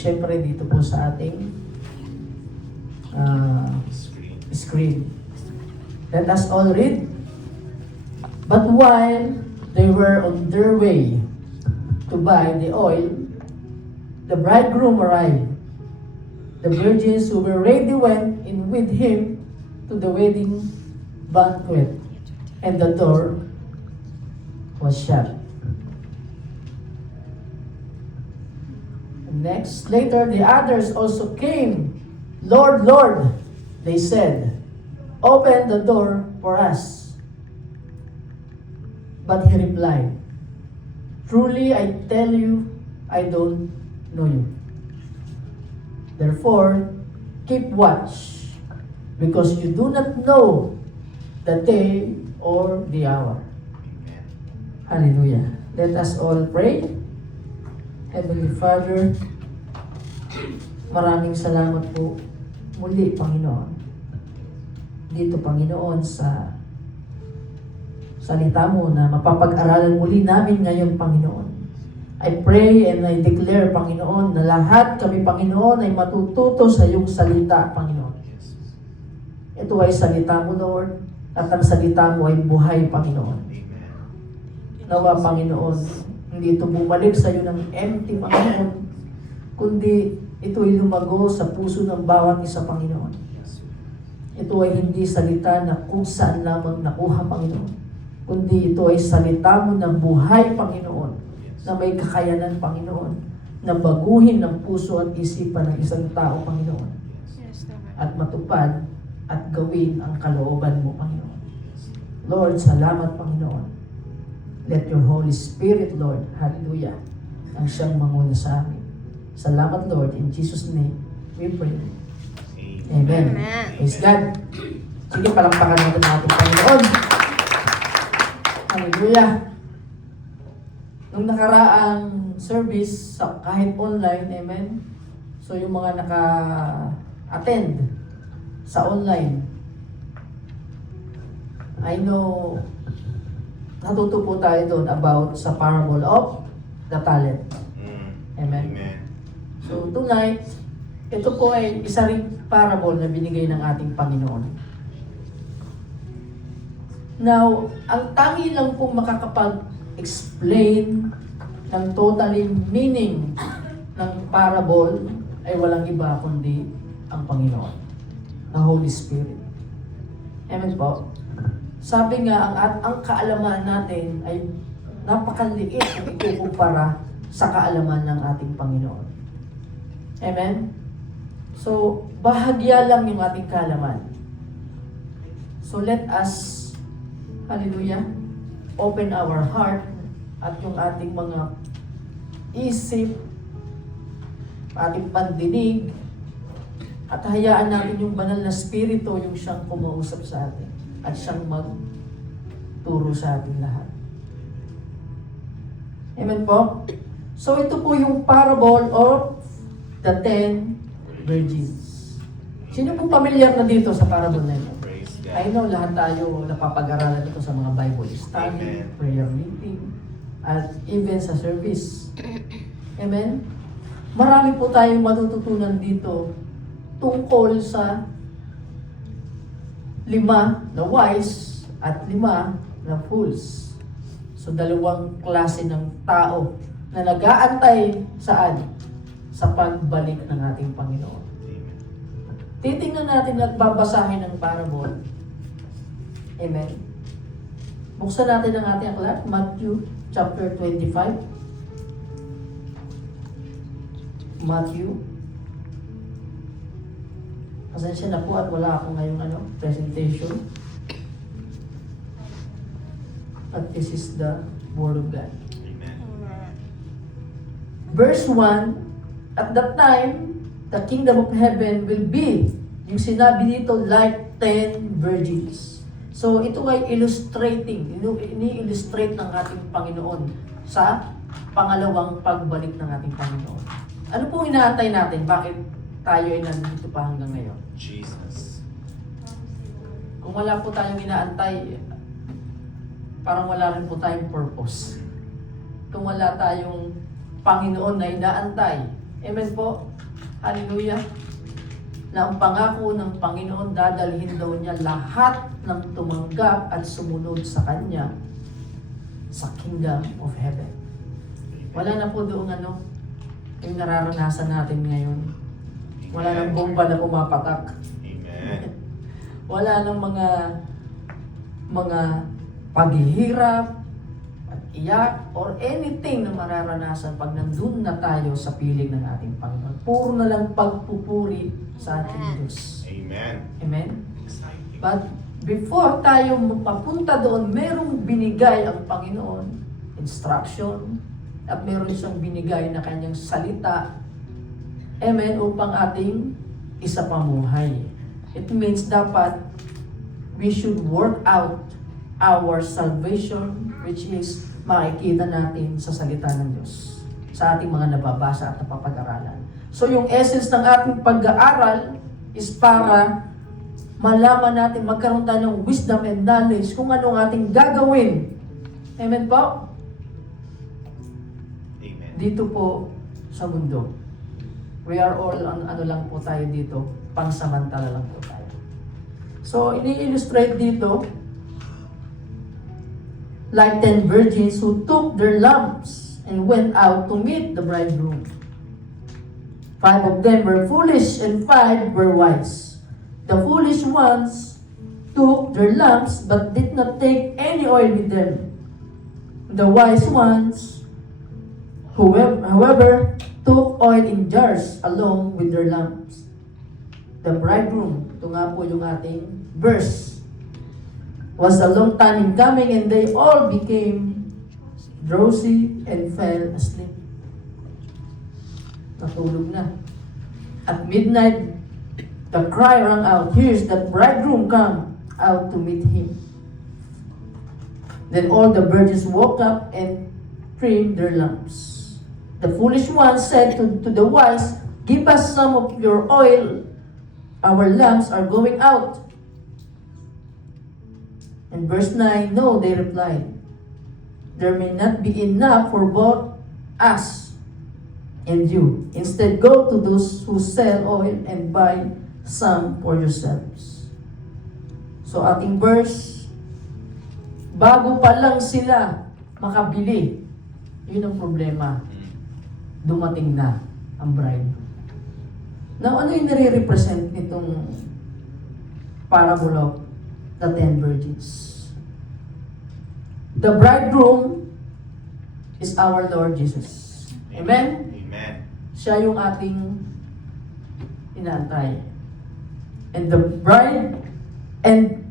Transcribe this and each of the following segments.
syempre dito po sa ating screen. Let us all read. But while they were on their way to buy the oil, the bridegroom arrived. The virgins who were ready went in with him to the wedding banquet, and the door was shut. Next, later the others also came. Lord, Lord, they said, open the door for us. But he replied, truly I tell you, I don't know you. Therefore, keep watch, because you do not know the day or the hour. Hallelujah. Let us all pray. Heavenly Father, maraming salamat po muli, Panginoon. Dito, Panginoon, sa salita mo na mapapag-aralan muli namin ngayon, Panginoon. I pray and I declare, Panginoon, na lahat kami, Panginoon, ay matututo sa iyong salita, Panginoon. Ito ay salita mo, Lord, at ang salita mo ay buhay, Panginoon. Nawa, Panginoon, hindi ito bumalik sa iyo ng empty, Panginoon, kundi ito ay lumago sa puso ng bawat isa, Panginoon. Ito ay hindi salita na kung saan lamang nakuha, Panginoon, kundi ito ay salita mo ng buhay, Panginoon, na may kakayanan, Panginoon, na baguhin ng puso at isipan ng isang tao, Panginoon, at matupad at gawin ang kalooban mo, Panginoon. Lord, salamat, Panginoon. Let your Holy Spirit, Lord, hallelujah, ang siyang manguna sa amin. Salamat, Lord. In Jesus' name, we pray. Amen. Praise God. Sige, palakpakan natin ang ating Panginoon. Hallelujah. Nung nakaraang service, kahit online, amen, so yung mga naka-attend sa online, I know, natuto po tayo doon about sa parable of the talent. Amen. So tonight, ito po ay isa ring parable na binigay ng ating Panginoon. Now, ang tangi lang pong makakapag-explain ng totally meaning ng parable ay walang iba kundi ang Panginoon, the Holy Spirit. Amen po. Sabi nga, ang kaalaman natin ay napakaliit kung ikukumpara sa kaalaman ng ating Panginoon. Amen? So, bahagya lang yung ating kaalaman. So, let us, hallelujah, open our heart at yung ating mga isip, ating pandinig, at hayaan natin yung banal na spirito yung siyang kumausap sa atin at siyang magturo sa atin lahat. Amen po? So ito po yung parable of the 10 virgins. Sino po pamilyar na dito sa parable na ito? I know lahat tayo napapag-aralan ito sa mga Bible study, prayer meeting, at even sa service. Amen? Marami po tayong matututunan dito tungkol sa 5 na wise at 5 na fools. So, 2 klase ng tao na nag-aantay saan? Sa pagbalik ng ating Panginoon. Titingnan natin at babasahin ng parable. Amen. Buksan natin ang ating aklat, Matthew chapter 25. Matthew. Pasensya na po at wala akong ngayong presentation. At this is the Word of God. Amen. Verse 1, at that time, the kingdom of heaven will be, yung sinabi dito, like 10 virgins. So, ito ay illustrating, ini-illustrate ng ating Panginoon sa pangalawang pagbalik ng ating Panginoon. Ano pong inaantay natin? Bakit tayo ay nandito pa hanggang ngayon? Jesus. Kung wala po tayong inaantay, parang wala rin po tayong purpose. Kung wala tayong Panginoon na inaantay. Amen po? Hallelujah. Na ang pangako ng Panginoon, dadalhin daw niya lahat ng tumanggap at sumunod sa Kanya sa kingdom of heaven. Wala na po doong yung nararanasan natin ngayon. Wala nang bomba na pumapatak. Amen. Wala nang mga paghihirap, iyak, or anything na mararanasan pag nandun na tayo sa piling ng ating Panginoon. Puro na lang pagpupuri sa ating Diyos. Amen. Amen? Exciting. But before tayo mapapunta doon, merong binigay ang Panginoon, instruction, at meron siyang binigay na kanyang salita, amen, upang ating isapamuhay. It means dapat we should work out our salvation, which is makikita natin sa salita ng Diyos, sa ating mga nababasa at napapag-aralan. So yung essence ng ating pag-aaral is para malaman natin, magkaroon tayo ng wisdom and knowledge kung ano ang ating gagawin. Amen po? Amen. Dito po sa mundo. We are all, ano lang po tayo dito, pangsamantala lang po tayo. So, ini-illustrate dito, like 10 virgins who took their lamps and went out to meet the bridegroom. 5 of them were foolish and 5 were wise. The foolish ones took their lamps but did not take any oil with them. The wise ones, however, took oil in jars along with their lamps. The bridegroom, ito nga po yung ating verse, was a long time in coming and they all became drowsy and fell asleep. Natulog na. At midnight, the cry rang out, "Here's the bridegroom come out to meet him." Then all the virgins woke up and trimmed their lamps. The foolish ones said to the wise, "Give us some of your oil. Our lamps are going out." In verse 9, "No," they replied. "There may not be enough for both us and you. Instead, go to those who sell oil and buy some for yourselves." So ating verse, bago pa lang sila makabili, yun ang problema. Dumating na ang bride. Now, ano yung nire-represent nitong parable of the 10 virgins? The bridegroom is our Lord Jesus. Amen? Amen. Siya yung ating inaantay. And the bride and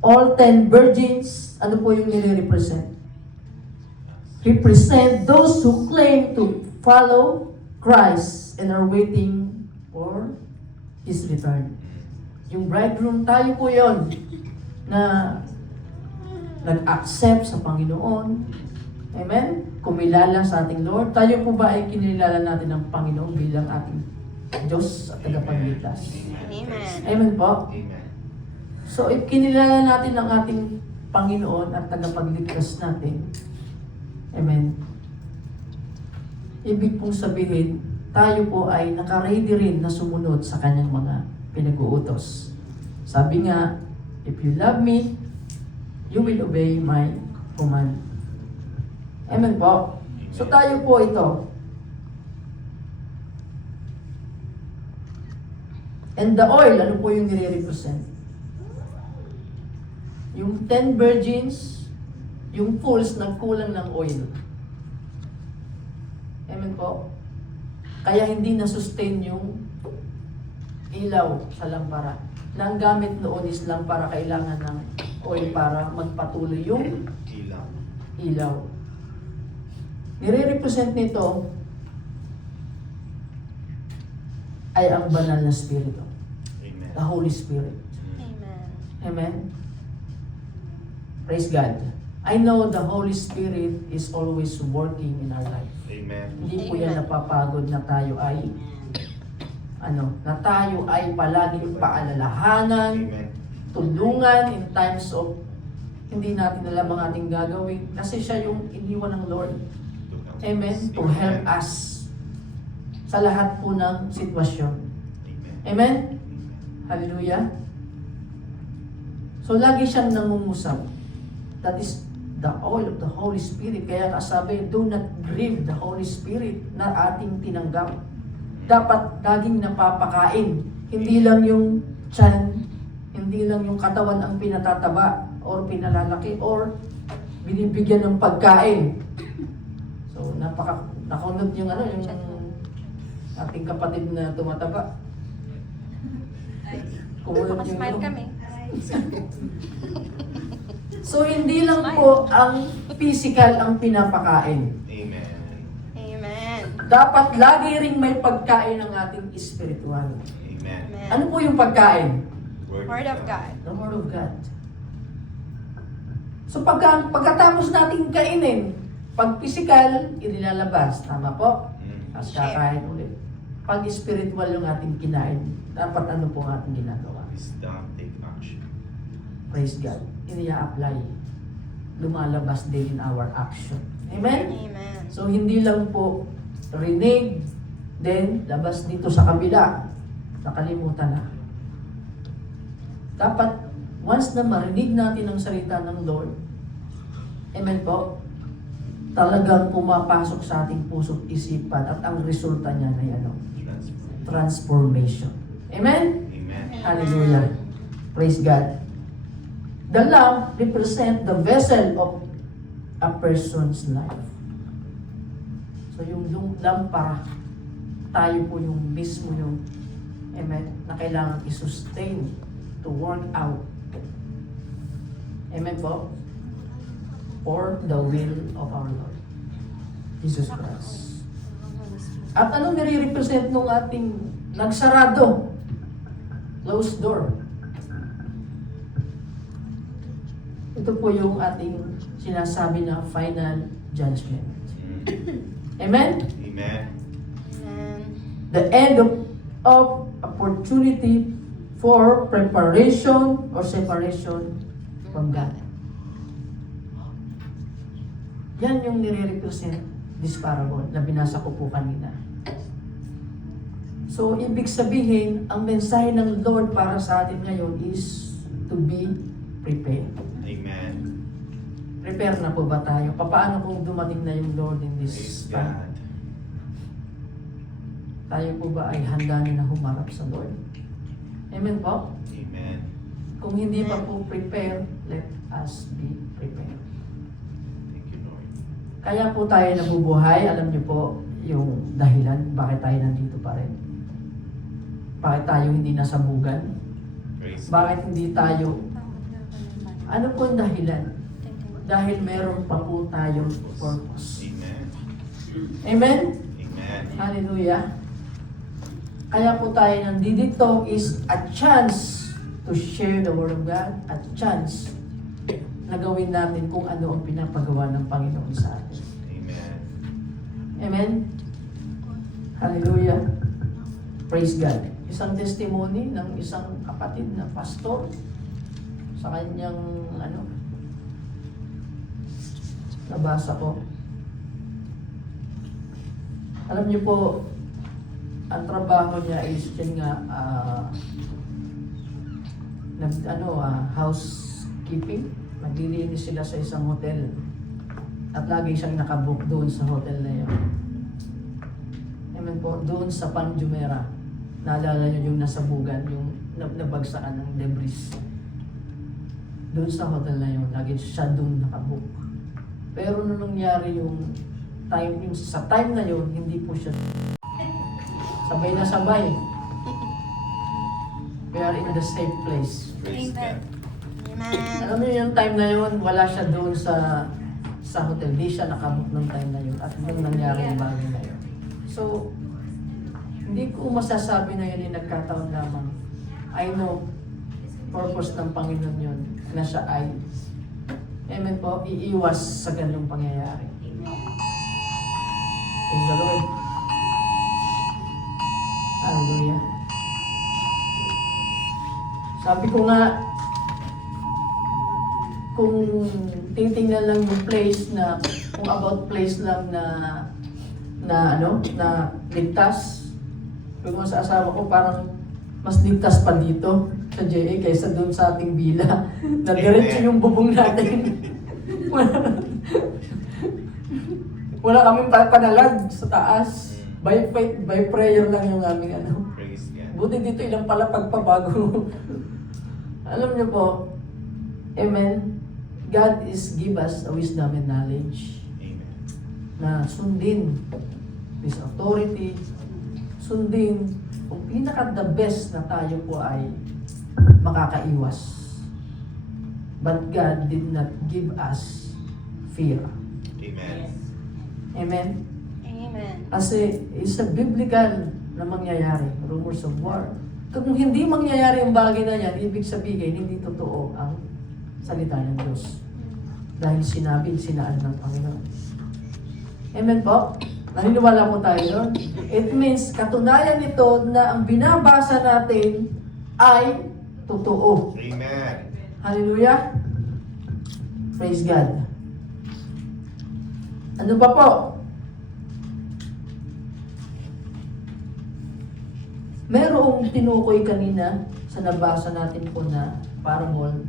all 10 virgins, ano po yung nire-represent? Represent those who claim to follow Christ and are waiting for His return. Yung bridegroom, tayo po yon na nag-accept sa Panginoon. Amen? Kumilala sa ating Lord. Tayo po ba ay kinilala natin ng Panginoon bilang ating Diyos at tagapagligtas? Amen. Amen po? Amen. So, if kinilala natin ang ating Panginoon at tagapagligtas natin, amen, ibig pong sabihin, tayo po ay naka-ready rin na sumunod sa kanyang mga pinag-uutos. Sabi nga, if you love me, you will obey my command. Amen po? So tayo po ito. And the oil, ano po yung nire-represent? Yung 10 virgins, yung fools nagkulang ng oil. Amen po? Kaya hindi na-sustain yung ilaw sa lampara. Na ang gamit noon is lampara, kailangan ng oil para magpatuloy yung Ilaw. ilaw. Nire-represent nito ay ang banal na spirito. Amen. The Holy Spirit. Amen. Amen? Praise God. I know the Holy Spirit is always working in our life. Amen. Hindi po yan napapagod na tayo ay na tayo ay palaging paalalahanan, Amen. tulungan in times of hindi natin alam ang ating gagawin. Kasi siya yung iniwan ng Lord. Amen? To help us sa lahat po ng sitwasyon. Amen. Amen? Hallelujah. So, lagi siyang nangungusap. That is the oil of the Holy Spirit. Kaya kasabi, do not grieve the Holy Spirit na ating tinanggap. Dapat laging napapakain. Hindi lang yung tiyan, hindi lang yung katawan ang pinatataba or pinalalaki or binibigyan ng pagkain. So, nakunod yung yung ating kapatid na tumataba. Kumunod yung Smile kami. So, hindi lang po ang physical ang pinapakain. Amen. Amen. Dapat lagi ring may pagkain ng ating spiritual. Amen. Ano po yung pagkain? Word of God. The Word of God. So pagkatapos nating kainin, pag physical, inilalabas. Tama po? Tapos kakain ulit. Pag spiritual yung ating kinain, dapat ano po ang ating ginagawa? Wisdom, take action. Praise God. Iniya-apply. Lumalabas din in our action. Amen? Amen. So hindi lang po rinig, then labas dito sa kabila. Nakalimutan na. Dapat once na marinig natin ang salita ng Lord, amen po, talagang pumapasok sa ating puso't isipan at ang resulta niya ay ano? Transformation. Amen? Amen. Hallelujah. Praise God. The lamp represent the vessel of a person's life. So yung lampara, tayo po yung mismo yung, amen, na kailangan i-sustain to work out. Amen po? For the will of our Lord Jesus Christ. At anong nire-represent nung ating nagsarado? Closed door. Ito po yung ating sinasabi na final judgment. Amen? Amen. Amen. The end of opportunity for preparation or separation from God. Yan yung nire-represent this parable na binasa ko po kanina. So, ibig sabihin, ang mensahe ng Lord para sa atin ngayon is to be prepared. Amen. Prepare na po ba tayo? Paano kung dumating na yung Lord in Praise this God. time? Tayo po ba ay handa na humarap sa Lord? Amen po? Amen. Kung hindi pa po prepare, let us be prepared. Thank you, Lord. Kaya po tayo nabubuhay, alam niyo po yung dahilan bakit tayo nandito pa rin. Bakit tayo hindi nasabugan? Praise Bakit God. hindi tayo, ano po ang dahilan? Dahil meron pa po tayong purpose. Amen. Amen? Amen. Hallelujah. Kaya po tayo nandito is a chance to share the Word of God, a chance na gawin natin kung ano ang pinapagawa ng Panginoon sa atin. Amen. Amen? Hallelujah. Praise God. Isang testimony ng isang kapatid na pastor sa kanyang nabasa ko. Alam niyo po, ang trabaho niya is yun nga housekeeping. Naglilinis sila sa isang hotel. At lagi siyang nakabook doon sa hotel na yun. Amen po, doon sa Panjumera. Naalala niyo yung nasabugan, yung nabagsakan ng debris. Doon sa hotel na yun, lagi siya doon nakabook. Pero nung nangyari yung sa time na yun, hindi po siya sabay na sabay. We are in the same place. Praise God. Amen. Alam niyo yung time na yun, wala siya doon sa hotel. Di siya nakabook ng time na yun. At nung nangyari yung bagay na yun. So, hindi ko masasabi na yun yung nagkataon lamang. I know, purpose ng Panginoon yun, na siya ay, amen po, iiwas sa ganung pangyayari. Praise the Lord. Hallelujah. Sabi ko nga, kung titingnan lang yung place na, kung about place lang na ligtas, Yung sa asawa ko, parang mas ligtas pa dito sa JA kaysa doon sa ating bila. Na diretso yung bubong natin. Wala kaming panalag sa taas. By faith, by prayer lang yung aming ano. Praise God. Buti dito ilang pala pagpabago. Alam niyo po, amen, God is give us a wisdom and knowledge Amen. na sundin His authority, sundin kung pinaka-the best na tayo po ay makakaiwas. But God did not give us fear. Amen. Amen? Amen. Kasi it's a biblical na mangyayari, rumors of war. Kung hindi mangyayari yung bagay na yan, ibig sabihin, hindi totoo ang salita ng Diyos. Dahil sinabi, sinaan ng Panginoon. Amen po? Naniniwala po tayo doon? It means, katunayan nito na ang binabasa natin ay totoo. Amen. Hallelujah! Praise God. Ano pa po? Merong tinukoy kanina sa nabasa natin po na parable,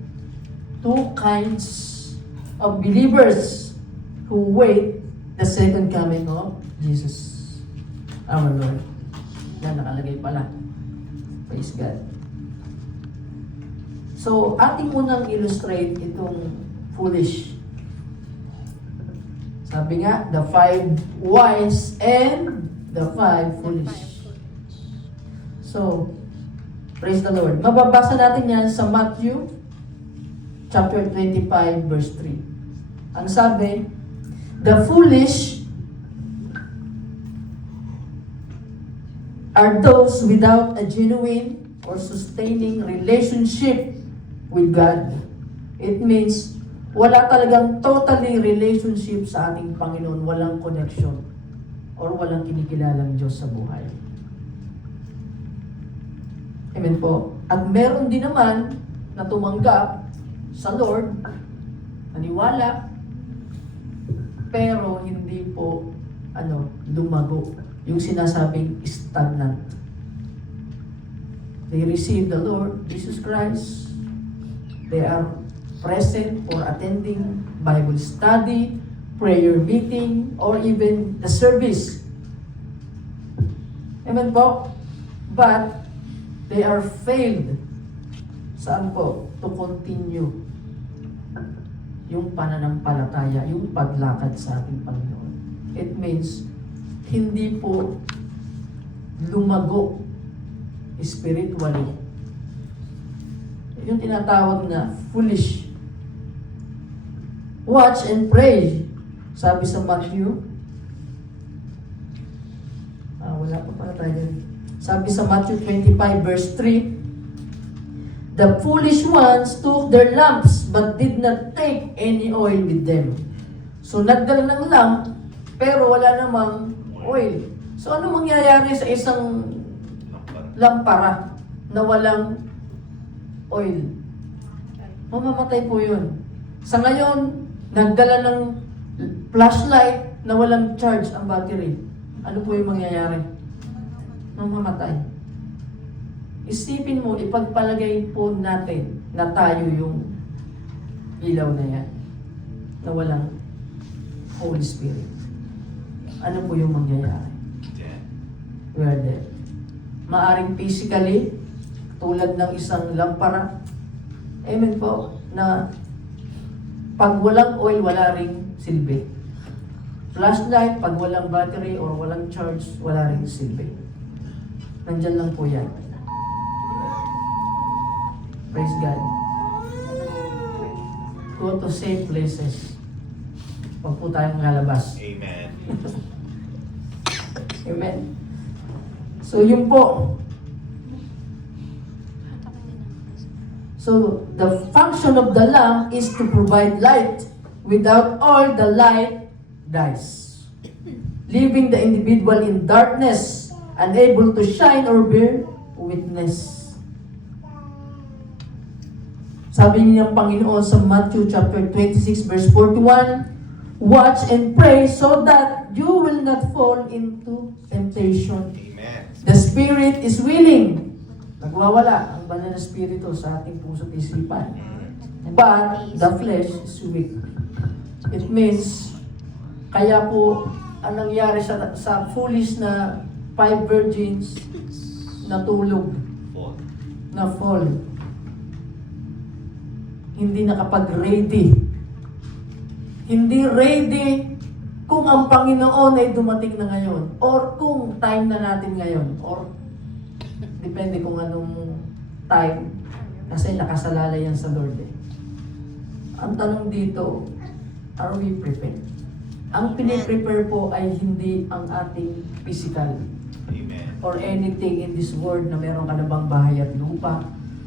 two kinds of believers who wait the second coming of Jesus, our Lord. Yan, nakalagay pala. Praise God. So, ating munang illustrate itong foolish. Sabi nga, the 5 wise and the 5 foolish. So, praise the Lord. Mababasa natin yan sa Matthew chapter 25 verse 3. Ang sabi, the foolish are those without a genuine or sustaining relationship with God. It means, wala talagang totally relationship sa ating Panginoon, walang connection, or walang kinikilalang Diyos sa buhay. Amen po. At meron din naman na tumanggap sa Lord, naniwala, pero hindi po lumago. Yung sinasabing stagnant. They receive the Lord Jesus Christ. They are present for attending Bible study, prayer meeting, or even the service. Amen po? But they are failed. Saan po? To continue yung pananampalataya, yung paglakad sa ating Panginoon. It means, hindi po lumago spiritually. Yung tinatawag na foolish. Watch and pray. Sabi sa Matthew. Wala pa pala tayo dyan. Sabi sa Matthew 25 verse 3, the foolish ones took their lamps but did not take any oil with them. So nagdala ng lamp pero wala namang oil. So ano mangyayari sa isang lampara na walang oil? Mamamatay po yun. Sa ngayon, nagdala ng flashlight na walang charge ang battery. Ano po yung mangyayari? Mamamatay. Isipin mo, ipagpalagay po natin na tayo yung ilaw na yan, na walang Holy Spirit. Ano po yung mangyayari? Dead. We are dead. Maaring physically, tulad ng isang lampara, amen po, na pag walang oil, wala ring silbi. Flashlight, pag walang battery or walang charge, wala ring silbi. Nandyan lang po yan. Praise God. Go to safe places. Huwag po tayong lalabas. Amen. Amen. So, yun po. So, the function of the lamp is to provide light. Without oil, the light dies, leaving the individual in darkness, unable to shine or bear witness. Sabi niya ng Panginoon sa Matthew chapter 26 verse 41, watch and pray so that you will not fall into temptation. Amen. Amen. The Spirit is willing. Nagwawala ang banal na Espiritu sa ating puso at isipan. But the flesh is weak. It means, kaya po, ang nangyari sa foolish na 5 virgins natulog, Fall. na fall. Hindi nakapag-ready. Hindi ready kung ang Panginoon ay dumating na ngayon or kung time na natin ngayon or depende kung anong time kasi nakasalalay yan sa Lord eh. Ang tanong dito, are we prepared? Ang piniprepare po ay hindi ang ating physical Amen. or anything in this world na meron ka na bang bahay at lupa,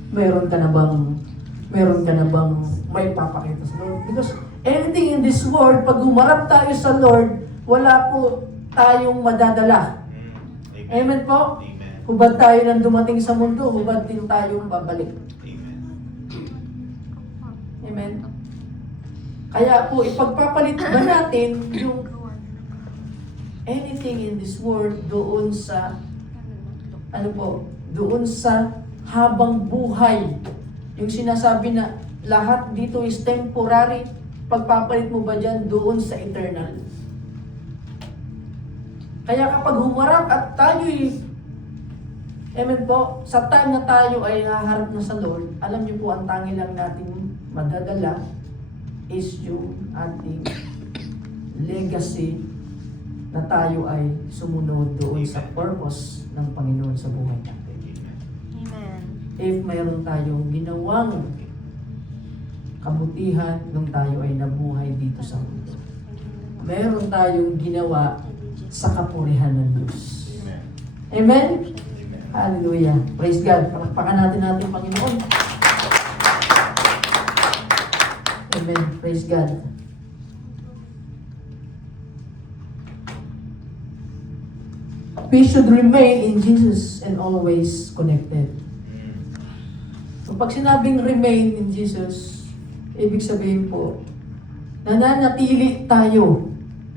meron ka na bang may papakita sa Lord. Because anything in this world, pag humarap tayo sa Lord, wala po tayong madadala. Amen. Amen po? Amen. Hubad tayo nang dumating sa mundo, hubad din tayong babalik. Amen. Amen? Kaya po, ipagpapalit ba natin yung anything in this world doon sa, doon sa habang buhay. Yung sinasabi na lahat dito is temporary, pagpapalit mo ba dyan doon sa eternal? Kaya kapag humarap at tayo'y, amen po, sa time na tayo ay haharap na sa Lord, alam niyo po, ang tangi lang natin madadala is yung ating legacy na tayo ay sumunod doon sa purpose ng Panginoon sa buhay natin. Amen. If mayroon tayong ginawang kabutihan nung tayo ay nabuhay dito sa mundo. Meron tayong ginawa sa kapurihan ng Diyos. Amen. Amen? Amen. Hallelujah. Praise God. Palakpakan natin natin Panginoon. Amen. Praise God. We should remain in Jesus and always connected. So pag sinabing remain in Jesus, ibig sabihin po, nananatili tayo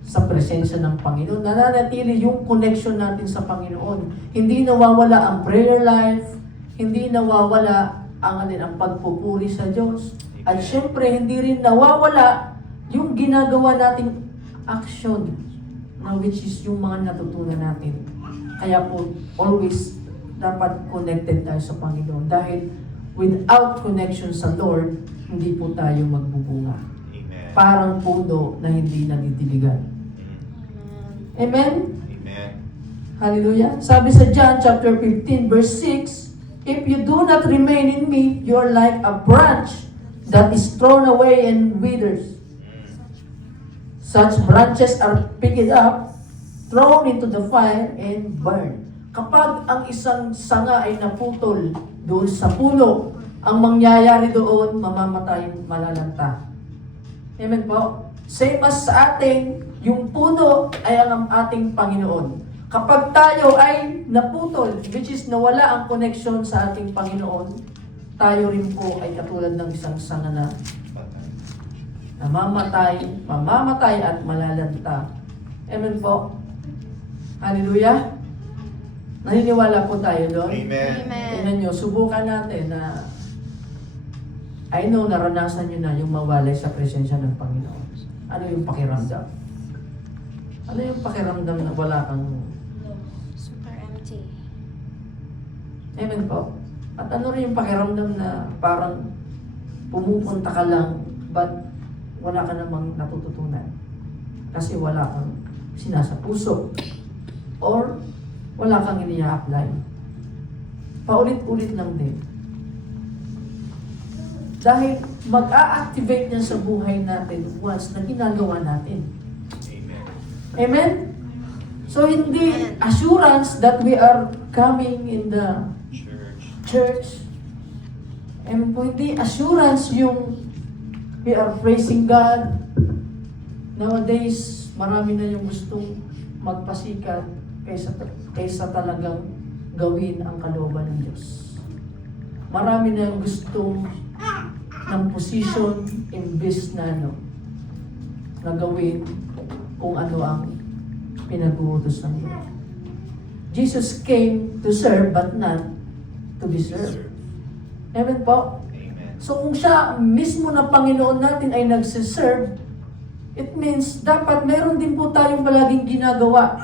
sa presensya ng Panginoon. Nananatili yung connection natin sa Panginoon. Hindi nawawala ang prayer life, hindi nawawala ang pagpupuri sa Diyos. At syempre, hindi rin nawawala yung ginagawa nating action, na which is yung mga natutunan natin. Kaya po, always dapat connected tayo sa Panginoon. Dahil without connection sa Lord, hindi po tayo magbubunga. Amen. Parang puno na hindi nadidiligan. Amen? Amen. Hallelujah. Sabi sa John chapter 15 verse 6, if you do not remain in me, you are like a branch that is thrown away and withers. Such branches are picked up, thrown into the fire, and burned. Kapag ang isang sanga ay naputol doon sa puno, ang mangyayari doon, mamamatay, malalanta. Amen po? Same as sa ating, yung puno ay ang ating Panginoon. Kapag tayo ay naputol, which is nawala ang connection sa ating Panginoon, tayo rin po ay katulad ng isang sanga na mamamatay at malalanta. Amen po? Hallelujah? Naniniwala po tayo doon? Amen. Amen. Tingnan nyo, subukan natin na I know naranasan nyo na yung mawalay sa presensya ng Panginoon. Ano yung pakiramdam? Ano yung pakiramdam na wala kang... Super empty. Amen po? At ano rin yung pakiramdam na parang pumupunta ka lang but wala ka namang natututunan? Kasi wala kang sinasapuso or wala kang ini-apply. Paulit-ulit lang din. Dahil mag-a-activate niya sa buhay natin once na ginagawa natin. Amen. Amen? So hindi assurance that we are coming in the church. Amen po, hindi assurance yung we are praising God. Nowadays, marami na yung gustong magpasikat kaysa talagang gawin ang kalooban ng Diyos. Marami na yung gustong ng position imbes na gawin kung ano ang pinag-uutos ng Lord. Jesus came to serve but not to be served. Amen po? Amen. So kung siya mismo na Panginoon natin ay nagsiserve, it means dapat meron din po tayong palaging ginagawa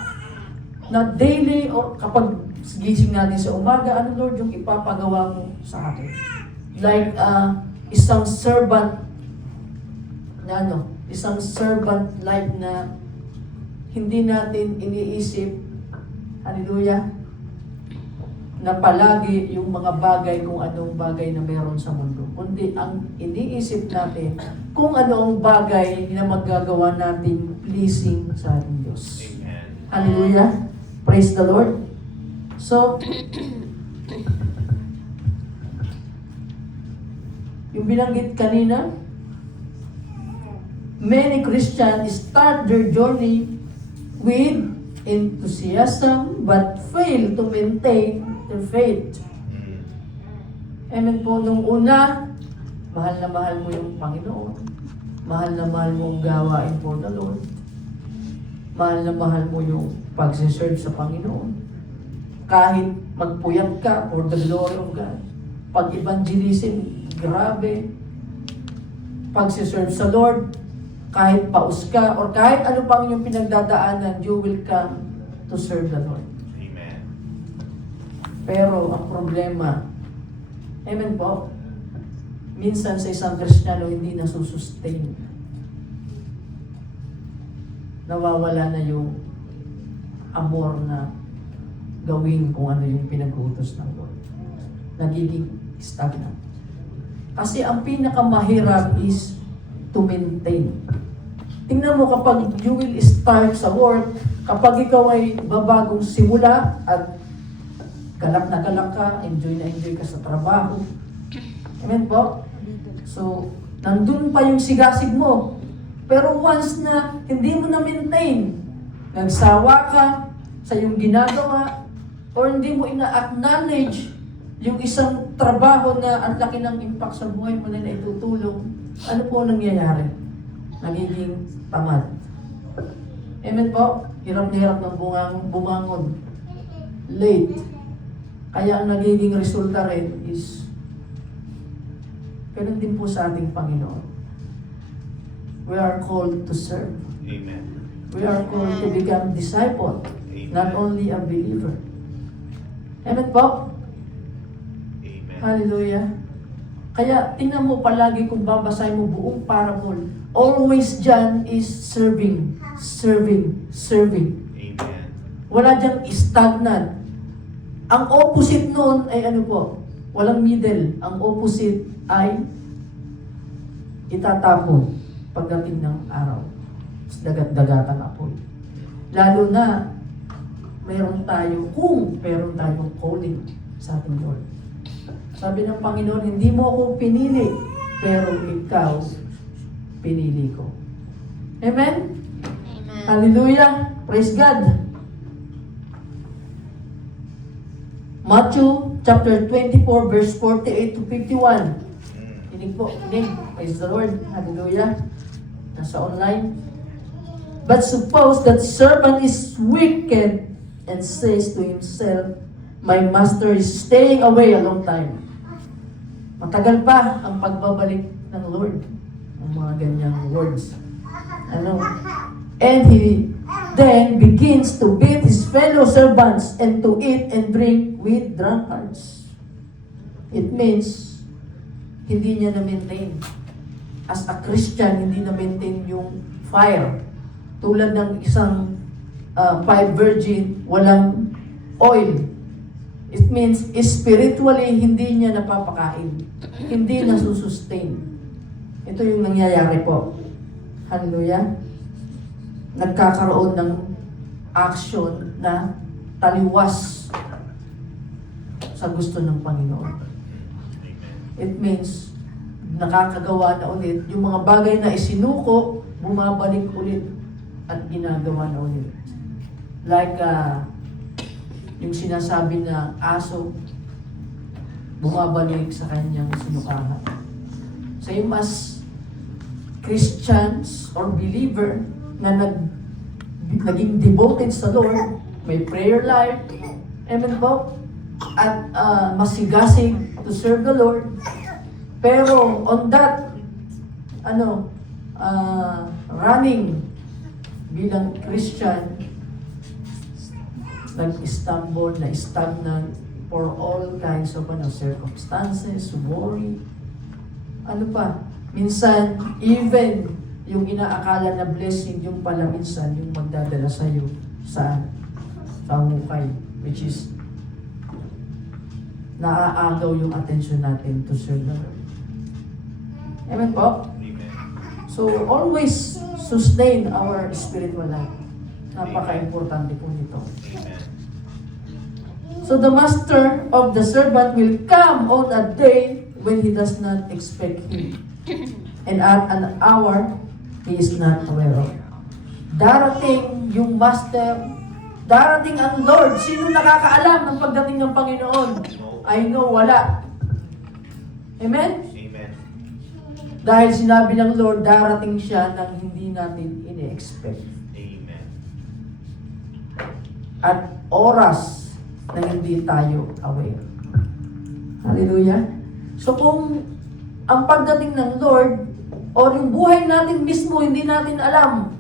na daily or kapag gising natin sa umaga, ano Lord yung ipapagawa mo sa akin? Like isang servant na isang servant life na hindi natin iniisip, hallelujah, na palagi yung mga bagay kung anong bagay na meron sa mundo. Kundi ang iniisip natin kung anong bagay na magagawa natin pleasing sa ating Diyos. Amen. Hallelujah. Praise the Lord. So, yung binanggit kanina, many Christians start their journey with enthusiasm but fail to maintain their faith. Mm. Amen po, nung una, mahal na mahal mo yung Panginoon. Mahal na mahal mo ang gawain for the Lord. Mahal na mahal mo yung pagsiserve sa Panginoon. Kahit magpuyat ka for the glory of God. Pag-evangelism, grabe. Pagsiserve sa Lord, kahit paus ka, or kahit ano pang yung pinagdadaanan, you will come to serve the Lord. Amen. Pero ang problema, amen po, minsan sa isang Kristiyano hindi nasusustain. Nawawala na yung amor na gawin kung ano yung pinag-utos ng Lord. Nagiging stagnant. Kasi ang pinakamahirap is to maintain. Tingnan mo kapag you will start sa work, kapag ikaw ay babagong simula at galak na galak ka, enjoy na enjoy ka sa trabaho. Amen po? So, nandun pa yung sigasig mo. Pero once na hindi mo na maintain, nagsawa ka sa iyong ginagawa, or hindi mo ina-acknowledge yung isang trabaho na ang laki ng impact sa buhay mo na itutulong, ano po nangyayari? Nagiging tamad. Amen po? Hirap na hirap ng bumangon. Late. Kaya ang nagiging resulta rin is ganun din po sa ating Panginoon. We are called to serve. Amen. We are called to become disciple, not only a believer. Amen po? Amen. Hallelujah. Kaya tingnan mo palagi kung babasahin mo buong parable, always dyan is serving, serving, serving. Amen. Wala dyan stagnant. Ang opposite noon ay ano po? Walang middle. Ang opposite ay itatapon pagdating ng araw. Dagat-dagatan apoy. Lalo na meron tayong calling sa ating Lord. Sabi ng Panginoon, hindi mo ako pinili, pero ikaw pinili ko. Amen? Amen. Hallelujah! Praise God! Matthew chapter 24 verse 48 to 51. Inig po, inig. Praise the Lord. Hallelujah. Nasa online. But suppose that servant is wicked and says to himself, my master is staying away a long time. Matagal pa ang pagbabalik ng Lord. Ang mga ganyang words. Ano? And he then begins to beat his fellow servants and to eat and drink with drunkards. It means, hindi niya na-maintain. As a Christian, hindi na-maintain yung fire. Tulad ng isang 5 virgin, walang oil. It means, spiritually, hindi niya napapakain. Hindi nasusustain. Ito yung nangyayari po. Hallelujah. Nagkakaroon ng action na taliwas sa gusto ng Panginoon. It means, nakakagawa na ulit. Yung mga bagay na isinuko, bumabalik ulit at ginagawa na ulit. Like, yung sinasabi na aso, bumabalik sa kanyang sinukahan. So yung mas Christians or believer na naging devoted sa Lord, may prayer life, amen po, at masigasig to serve the Lord. Pero on that, running bilang Christian, nag-stumble, na-stagnant for all kinds of circumstances, worry. Ano pa? Minsan, even yung inaakala na blessing, yung pala minsan, yung magdadala sa'yo sa hukay, which is naaagaw yung attention natin to serve the Lord. Amen po? Amen. So, always sustain our spiritual life. Napaka-importante po nito. Amen. So, the master of the servant will come on a day when he does not expect him. And at an hour, he is not aware of. Darating yung master, darating ang Lord. Sino nakakaalam ng pagdating ng Panginoon? I know, wala. Amen? Amen. Dahil sinabi ng Lord, darating siya nang hindi natin ini-expect. Amen. At oras na hindi tayo aware. Hallelujah. So kung ang pagdating ng Lord or yung buhay natin mismo hindi natin alam,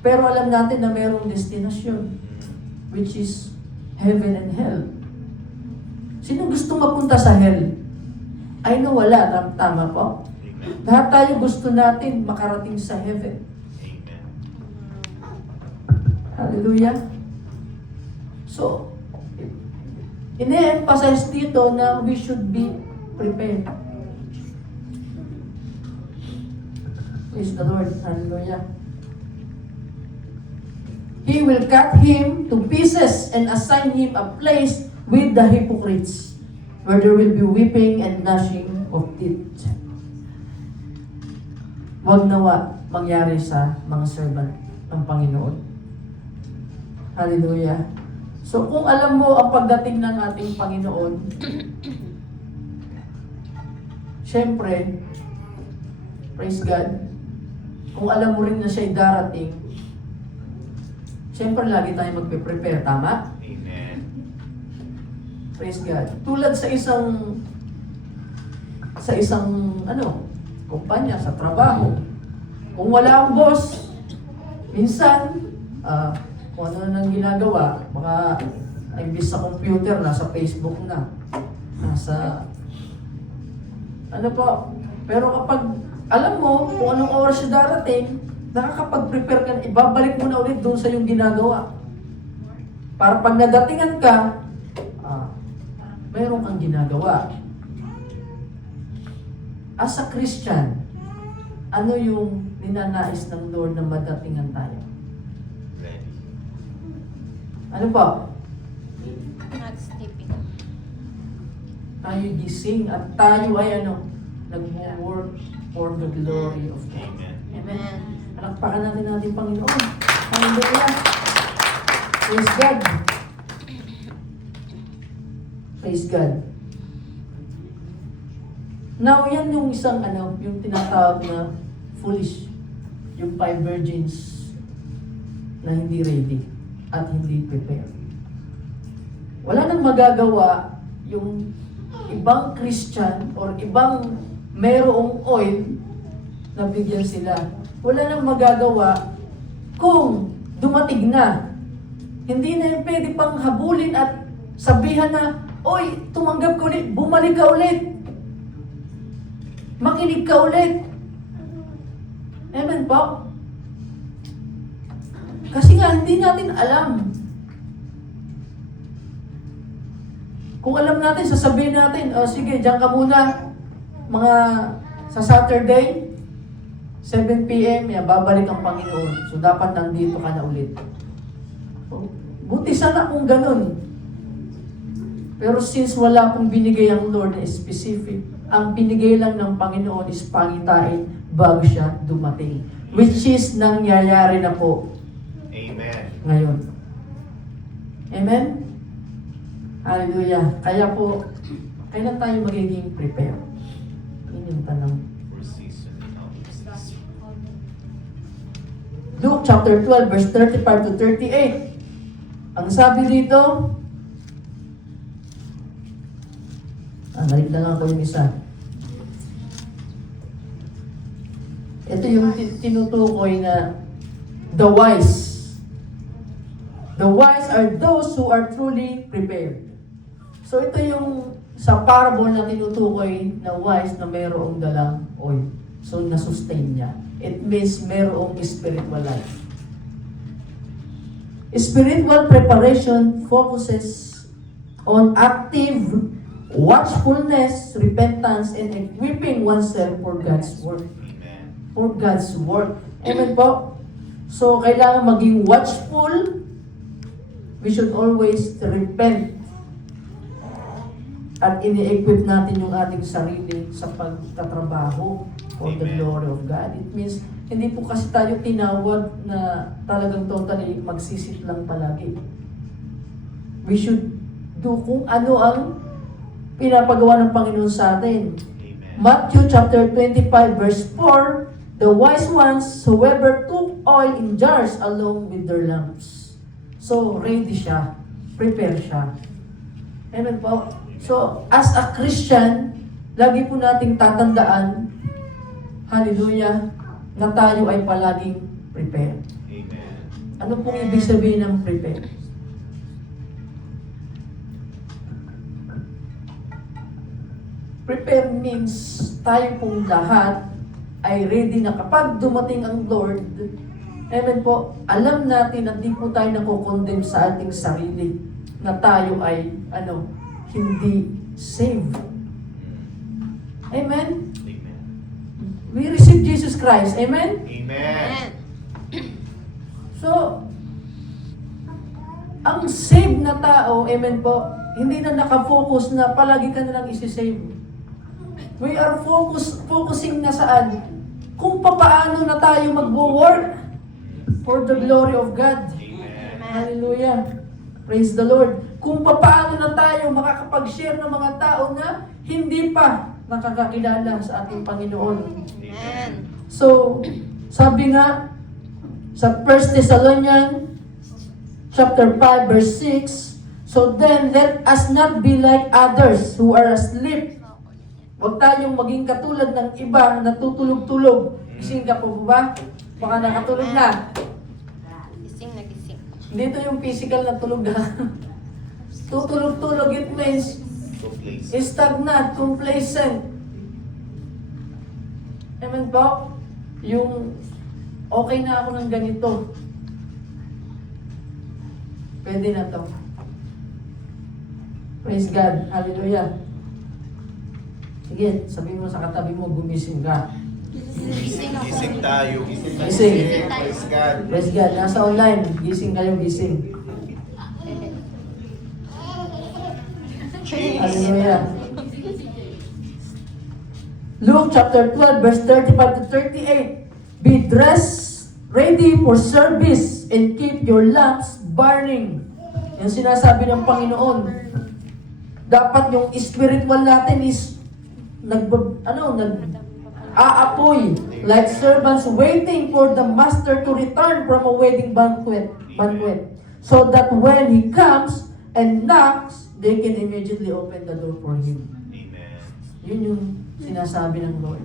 pero alam natin na mayroong destinasyon, which is heaven and hell. Sino gusto mapunta sa hell? I know wala, tama po. Amen. Lahat tayo gusto natin makarating sa heaven. Amen. Hallelujah. So, ine-emphasize dito na we should be prepared. Praise the Lord. Hallelujah. He will cut him to pieces and assign him a place with the hypocrites, where there will be weeping and gnashing of teeth. Huwag nawa mangyari sa mga servant ng Panginoon. Hallelujah. So kung alam mo ang pagdating ng ating Panginoon, syempre, praise God, kung alam mo rin na siya'y darating, syempre lagi tayo magpe-prepare, tama? Amen. Praise God. Tulad sa isang kumpanya, sa trabaho. Kung wala ang boss, minsan, kung ano nang ginagawa, baka imbis sa computer, nasa Facebook na. Ano po. Pero kapag alam mo kung anong oras siya darating, nakakapag-prepare ka, ibabalik mo na ulit doon sa yung ginagawa. Para pag nadatingan ka, mayroon kang ginagawa. As a Christian, ano yung ninanais ng Lord na madatingan tayo? Ready. Ano po? Not sleeping. Tayo gising at tayo ay nag-work for the glory of God. Amen. Amen. Palakpakan natin ating Panginoon. Hallelujah. Praise God. Praise God. Now, yan yung isang yung tinatawag na foolish. Yung 5 virgins na hindi ready at hindi prepared. Wala nang magagawa yung ibang Christian or ibang mayroong oil na bigyan sila. Wala nang magagawa kung dumatig na. Hindi na yung pwede pang habulin at sabihan na, oy, tumanggap ka ulit, bumalik ka ulit. Makinig ka ulit. Amen po? Kasi nga, hindi natin alam. Kung alam natin, sasabihin natin, sige, diyan ka muna. Mga sa Saturday, 7 p.m., babalik ang Panginoon. So, dapat nandito ka na ulit. Buti sana kung ganun. Pero since wala pong binigay ang Lord na specific, ang binigay lang ng Panginoon is pangitain bago siya dumating. Which is nangyayari na po Amen. ngayon. Amen? Hallelujah. Kaya po, kailan tayo magiging prepare? Yun yung tanong. For season and out of season. Luke chapter 12, verse 35 to 38. Ang sabi dito, balik na lang ako yung isa. Ito yung tinutukoy na the wise. The wise are those who are truly prepared. So ito yung sa parable na tinutukoy na wise na mayroong dalang oil. So na-sustain niya. It means mayroong spiritual life. Spiritual preparation focuses on active watchfulness, repentance, and equipping oneself for God's work. Amen. For God's work. Amen po? So, kailangan maging watchful. We should always repent. At ini-equip natin yung ating sarili sa pagtatrabaho for the Amen. glory of God. It means, hindi po kasi tayo tinawag na talagang totally magsisit lang palagi. We should do kung ano ang pinapagawa ng Panginoon sa atin. Amen. Matthew chapter 25 verse 4, the wise ones, however, took oil in jars along with their lamps. So, ready siya. Prepare siya. Amen po. So, as a Christian, lagi po nating tatandaan, hallelujah, na tayo ay palaging prepare. Amen. Ano pong ibig sabihin ng prepare? Prepare means tayo pong lahat ay ready na kapag dumating ang Lord, amen po, alam natin na di po tayo nakukondem sa ating sarili na tayo ay, hindi saved. Amen? Amen. We receive Jesus Christ. Amen? Amen. So, ang saved na tao, amen po, hindi na nakafocus na palagi ka nalang isi-save. We are focusing na saan? Kung paano na tayo mag-work for the glory of God. Amen. Hallelujah. Praise the Lord. Kung paano na tayo makakapag-share ng mga tao na hindi pa nakakakilala sa ating Panginoon. Amen. So, sabi nga, sa 1 Thessalonians chapter 5 verse 6, so then let us not be like others who are asleep. Huwag tayong maging katulad ng iba na tutulog-tulog. Gising ka po ba? Baka nakatulog na. Gising na gising. Dito yung physical na tulog ha. Tutulog-tulog, it means So please. stagnant, complacent. Amen po? Yung okay na ako ng ganito. Pwede na to. Praise God. Hallelujah. Sige, sabihin mo sa katabi mo, gumising ka. Gising ako. Gising tayo. Gising tayo. Gising. Praise God. Praise God. Nasa online, gising kayo, gising. Hallelujah. Luke chapter 12 verse 35 to 38. Be dressed, ready for service, and keep your lamps burning. Yung sinasabi ng Panginoon. Dapat yung spiritual natin is aapoy like servants waiting for the master to return from a wedding banquet. So that when he comes and knocks, they can immediately open the door for him. Amen. Yun yung sinasabi ng Lord.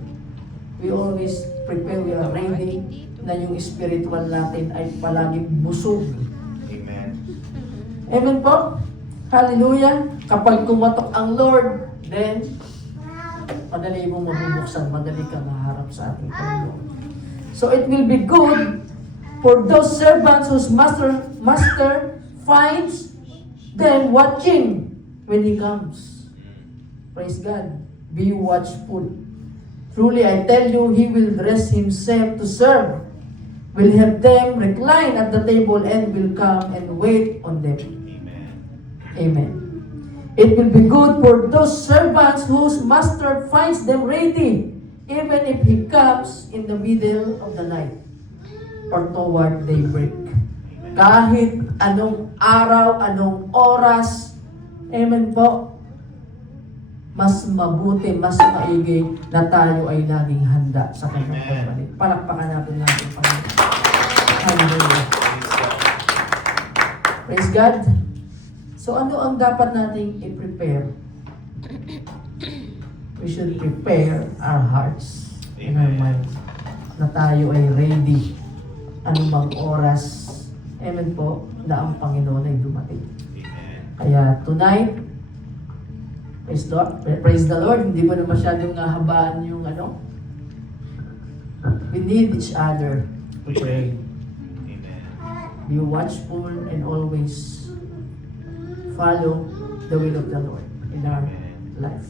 We always prepare, we are ready na yung spiritual natin ay palaging busog. Amen. Amen po? Hallelujah! Kapag kumatok ang Lord, then madali mo mabubuksan, madali ka maharap sa ating Panginoon. So it will be good for those servants whose master finds them watching when he comes. Praise God. Be watchful. Truly, I tell you, he will dress himself to serve. Will have them recline at the table and will come and wait on them. Amen. Amen. It will be good for those servants whose master finds them ready, even if he comes in the middle of the night or toward daybreak. Kahit anong araw, anong oras, amen po, mas mabuti, mas maigi na tayo ay laging handa sa kanyang Amen. pagbalik. Palakpakan natin natin, Panginoon. Hallelujah. Praise God. Praise God. So ano ang dapat nating i-prepare? We should prepare our hearts and our minds na tayo ay ready anumang oras. Amen po, na ang Panginoon ay dumating. Amen. Kaya tonight, praise the Lord, hindi mo na masyadong habaan yung ano. We need each other to pray. Amen. Be watchful and always follow the will of the Lord in our life.